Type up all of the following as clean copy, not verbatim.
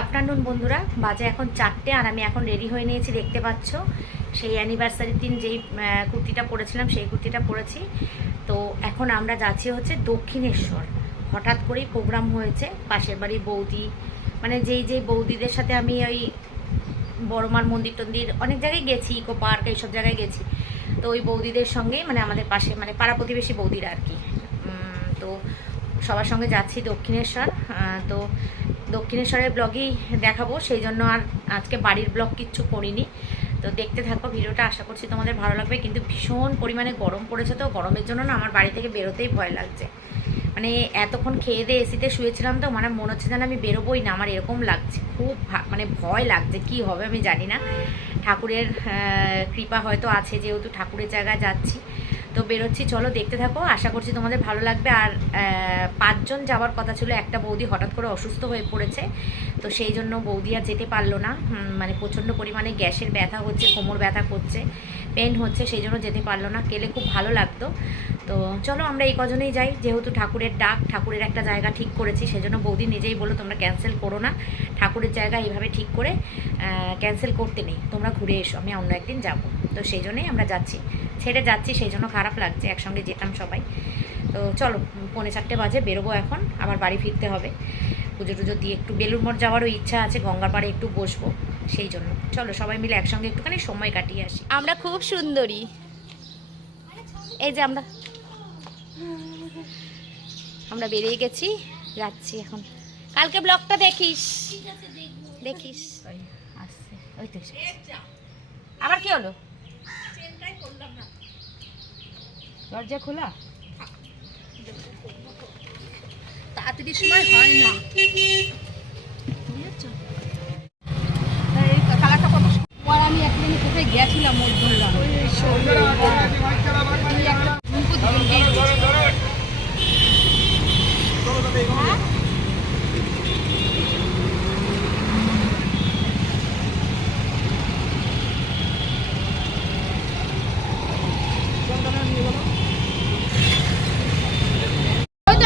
Afternoon বন্ধুরা, বাজে এখন 4টে আর আমি এখন রেডি হয়ে নিয়েছি। দেখতে পাচ্ছ সেই অ্যানিভার্সারির দিন যেই কুর্তিটা পরেছিলাম সেই কুর্তিটা পরেছি। তো এখন আমরা যাচ্ছি হচ্ছে দক্ষিণেশ্বর। হঠাৎ করেই প্রোগ্রাম হয়েছে, পাশের বাড়ির বৌদি, মানে যেই বৌদিদের সাথে আমি ওই বড়মার মন্দির টন্দির অনেক জায়গায় গেছি, ইকো পার্ক এইসব জায়গায় গেছি। তো ওই বৌদিদের সঙ্গে মানে আমাদের পাশে মানে পাড়া প্রতিবেশী বৌদিরা আর কি। তো সবার সঙ্গে যাচ্ছি দক্ষিণেশ্বর। তো দক্ষিণেশ্বরের ব্লগই দেখাবো, সেই জন্য আর আজকে বাড়ির ব্লগ কিচ্ছু করিনি। তো দেখতে থাকো ভিডিওটা, আশা করছি তোমাদের ভালো লাগবে। কিন্তু ভীষণ পরিমাণে গরম পড়েছে, তো গরমের জন্য না আমার বাড়ি থেকে বেরোতেই ভয় লাগছে। মানে এতক্ষণ খেয়ে দিয়ে এসিতে শুয়েছিলাম, তো মানে মনে হচ্ছে যেন আমি বেরোবোই না, আমার এরকম লাগছে। খুব মানে ভয় লাগছে, কি হবে আমি জানি না। ঠাকুরের কৃপা হয়তো আছে, যেহেতু ঠাকুরের জায়গায় যাচ্ছি। তো বেরোচ্ছি, চলো দেখতে থাকো, আশা করছি তোমাদের ভালো লাগবে। আর 5 জন যাওয়ার কথা ছিল, একটা বৌদি হঠাৎ করে অসুস্থ হয়ে পড়েছে, তো সেই জন্য বৌদি আর যেতে পারলো না। মানে প্রচণ্ড পরিমাণে গ্যাসের ব্যথা হচ্ছে, কোমর ব্যথা করছে, পেন হচ্ছে, সেই জন্য যেতে পারলো না। গেলে খুব ভালো লাগতো। তো চলো আমরা এই কজনেই যাই, যেহেতু ঠাকুরের ডাক, ঠাকুরের একটা জায়গা ঠিক করেছি, সেজন্য বৌদি নিজেই বললো তোমরা ক্যান্সেল করো না, ঠাকুরের জায়গা এইভাবে ঠিক করে ক্যান্সেল করতে নেই, তোমরা ঘুরে এসো, আমি অন্য একদিন যাবো। তো সেই জন্যই আমরা যাচ্ছি, ছেড়ে যাচ্ছি, সেই জন্য খারাপ লাগছে, একসঙ্গে যেতাম সবাই। তো চলো 3:45 বাজে, বেরোবো এখন, আবার বাড়ি ফিরতে হবে। পুজো টুজো দিয়ে একটু বেলুড় মঠ যাওয়ারও ইচ্ছা আছে, গঙ্গার পাড়ে একটু বসবো, সেই জন্য চলো সবাই মিলে একসঙ্গে একটুখানি সময় কাটিয়ে আসি। আমরা খুব সুন্দরী, এই যে আমরা বেরিয়ে গেছি, যাচ্ছি এখন। কালকে ব্লগটা দেখিস, দেখিস। আসছে ওই তো, আবার কি হলো? দরজা খোলা, তাড়াতাড়ি সময় হয় না। আমি একদিন কোথায় গেছিলাম, ওই ধরলাম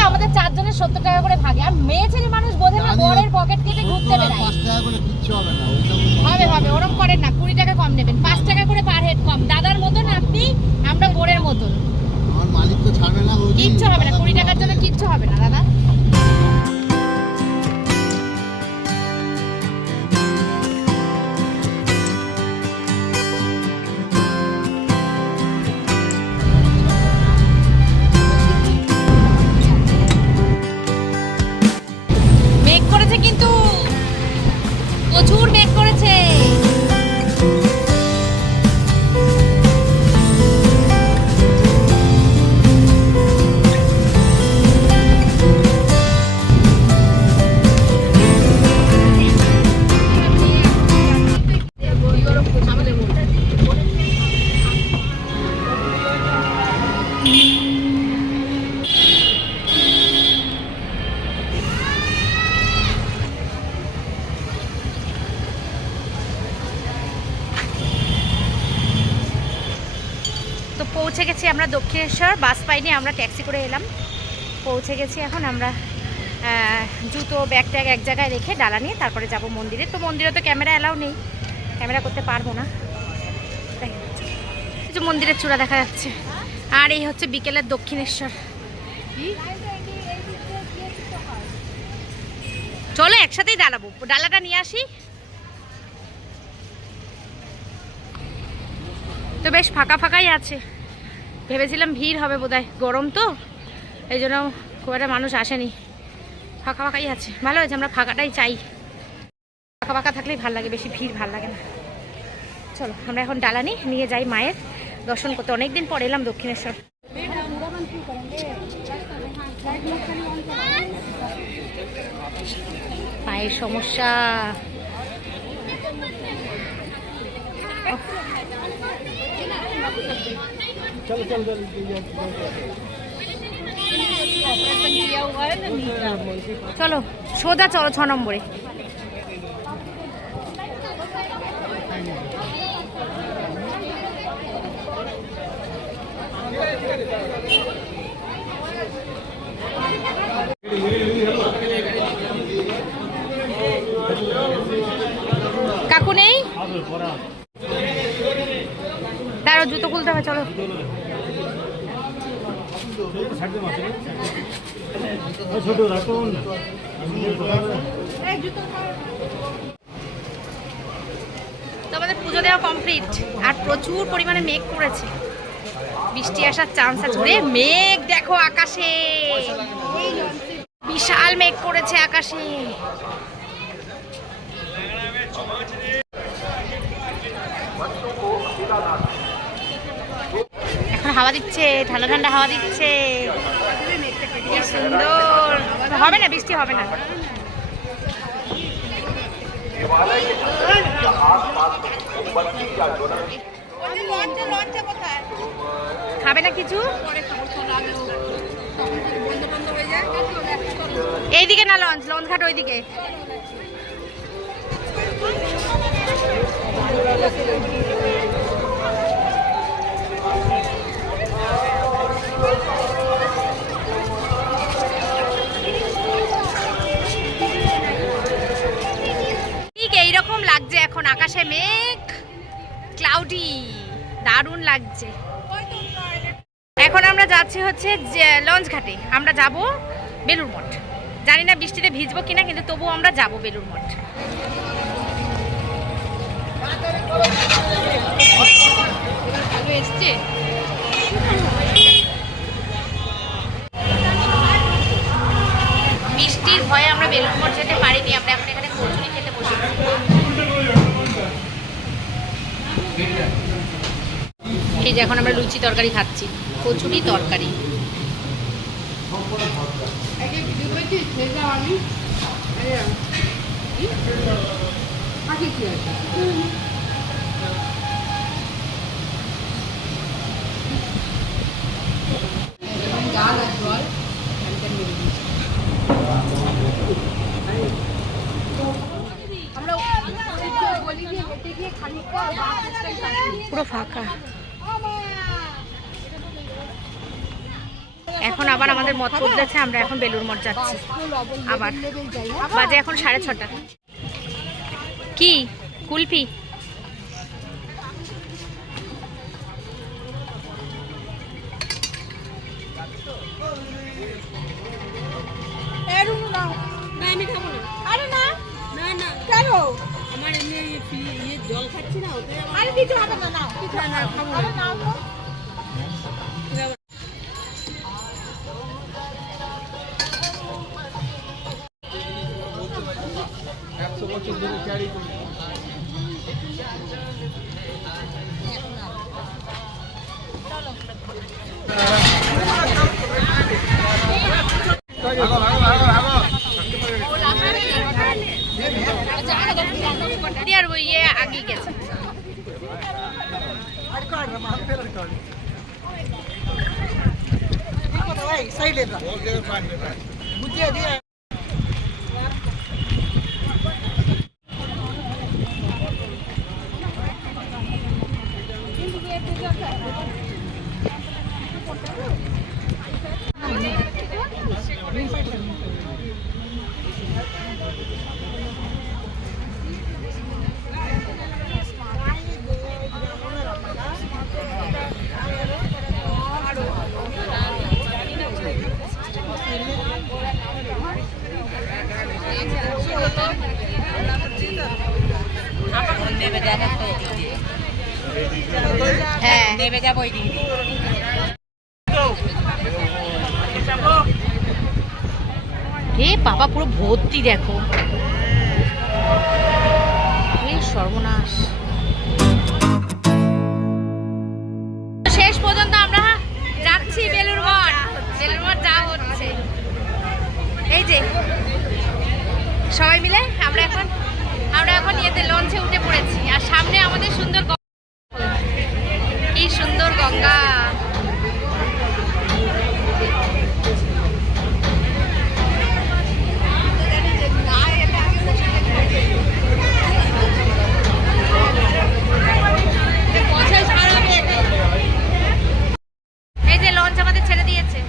আমাদের 4 জনের 70 টাকা করে ভাগে। আর মেয়ে ছেলে মানুষ বোঝে না, বরের পকেট কেটে ঘুরতে বেড়ায়। 5 টাকা করে কিচ্ছু হবে না, হবে ওরকম করেন না, 20 টাকা কম নেবেন, 5 টাকা করে পার হেড কম। দাদার মতন আপনি, আমরা বোরের মতন। আমার মালিক তো ছাড়বে না, কিচ্ছু হবে না, 20 টাকার জন্য কিচ্ছু হবে না দাদা। কিন্তু প্রচুর মেঘ করেছে। তো পৌঁছে গেছি আমরা দক্ষিণেশ্বর, বাস পাইনি, আমরা ট্যাক্সি করে এলাম। পৌঁছে গেছি, এখন আমরা জুতো ব্যাগ ট্যাগ এক জায়গায় রেখে ডালা নিয়ে তারপরে যাব মন্দিরে। তো মন্দিরে তো ক্যামেরা অ্যালাউ নেই, ক্যামেরা করতে পারবো না, তাই কিছু মন্দিরের চূড়া দেখা যাচ্ছে। আর এই হচ্ছে বিকেলের দক্ষিণেশ্বর। চলো একসাথেই ডালাবো, ডালাটা নিয়ে আসি। তো বেশ ফাঁকা ফাঁকাই আছে, ভেবেছিলাম ভিড় হবে বোধহয়, গরম তো এই জন্য খুব একটা মানুষ আসেনি, ফাঁকা ফাঁকাই আছে। ভালো হয়েছে, আমরা ফাঁকাটাই চাই, ফাঁকা ফাঁকা থাকলেই ভালো লাগে, বেশি ভিড় ভালো লাগে না। চলো আমরা এখন ডালা নিয়ে যাই মায়ের দর্শন করতে, অনেকদিন পর এলাম দক্ষিণেশ্বর। পায়ের সমস্যা, চলো সোজা চলো 6 নম্বরে। তারও জুতো খুলতে হবে, চলো। তো আমাদের পুজো দেওয়া কমপ্লিট, আর প্রচুর পরিমাণে মেঘ করেছে, বৃষ্টি আসার চান্স আছে। ওরে মেঘ দেখো আকাশে, বিশাল মেঘ করেছে আকাশে। এখন হাওয়া দিচ্ছে, ঠান্ডা ঠান্ডা হাওয়া দিচ্ছে, কি সুন্দর। হবে না, বৃষ্টি হবে না। খাবে না কিছু? এইদিকে না, লঞ্চ ঘাট ওইদিকে। ঠিক এইরকম লাগছে এখন, আকাশে মেঘ, ক্লাউডি, দারুণ লাগছে। এখন আমরা যাচ্ছি হচ্ছে লঞ্চ ঘাটে, আমরা যাব বেলুড় মঠ। জানি না বৃষ্টিতে ভিজবো কিনা, কিন্তু তবুও আমরা যাব বেলুড় মঠ। এসছে বৃষ্টির ভয়ে আমরা বেলুড় মঠ যেতে পারিনি, আমরা এখন এখানে কচুরি খেতে বসেছি। এই যে এখন আমরা লুচি তরকারি খাচ্ছি, কচুরি তরকারি। পুরো ফাঁকা। এখন আবার আমাদের মত বদলেছে, আমরা এখন বেলুড় মঠ যাচ্ছি আবার। বাজে এখন 6:30। কি কুলফি? আমি খাবো না। আরে না না না, কেন? আমার এমনি জল খাচ্ছি না, ওটাই। আরে কিছু হবে না, নাও। কিছু না, খাবো না। নাও তো। 125 দিনের ক্যারি করি। আগে গেছে। হ্যাঁ, নেমে যাবো ওই দিকে। হে বাবা, পুরো ভর্তি দেখো, সর্বনাশ। শেষ পর্যন্ত আমরা যাচ্ছি বেলুড় মঠ। বেলুড় মঠ যা হচ্ছে, এই যে সবাই মিলে আমরা এখন ইয়েতে লঞ্চে উঠে পড়েছি, আর সামনে আমাদের সুন্দর, কি সুন্দর গঙ্গা। এই যে লঞ্চ আমাদের ছেড়ে দিয়েছে।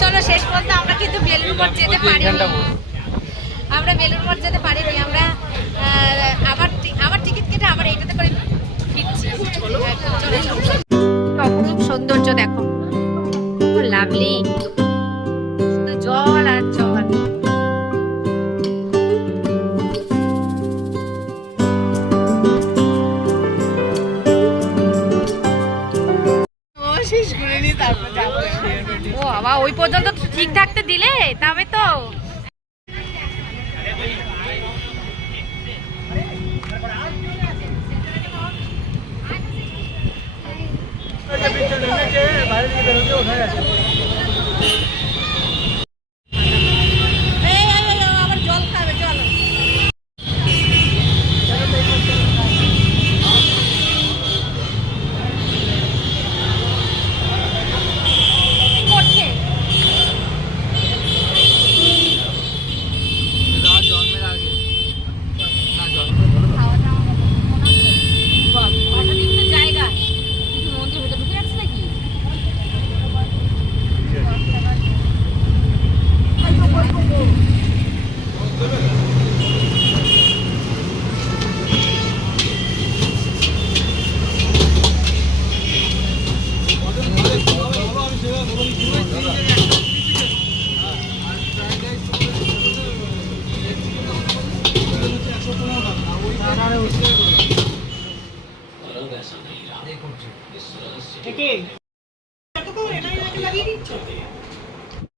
চলো শেষ পর্যন্ত আমরা কিন্তু বেলুড় মঠ যেতে পারিনি। আমরা বেলুড় মঠ যেতে পারিনি। আমরা আবার টিকিট কেটে আবার এইটাতে করে ফিরছি। অপরূপ সৌন্দর্য দেখো, লাভলি, শুধু জল আর জল। ও বাবা, ওই পর্যন্ত ঠিক থাকতে দিলে তবে তো। আবার জল খাবে, জল। করছে জন্মের আগে না জন্ম অসাধারণ জায়গা। কিন্তু মন্দির ভেতর ঢুকে যাচ্ছে নাকি? লাগিয়ে দিচ্ছ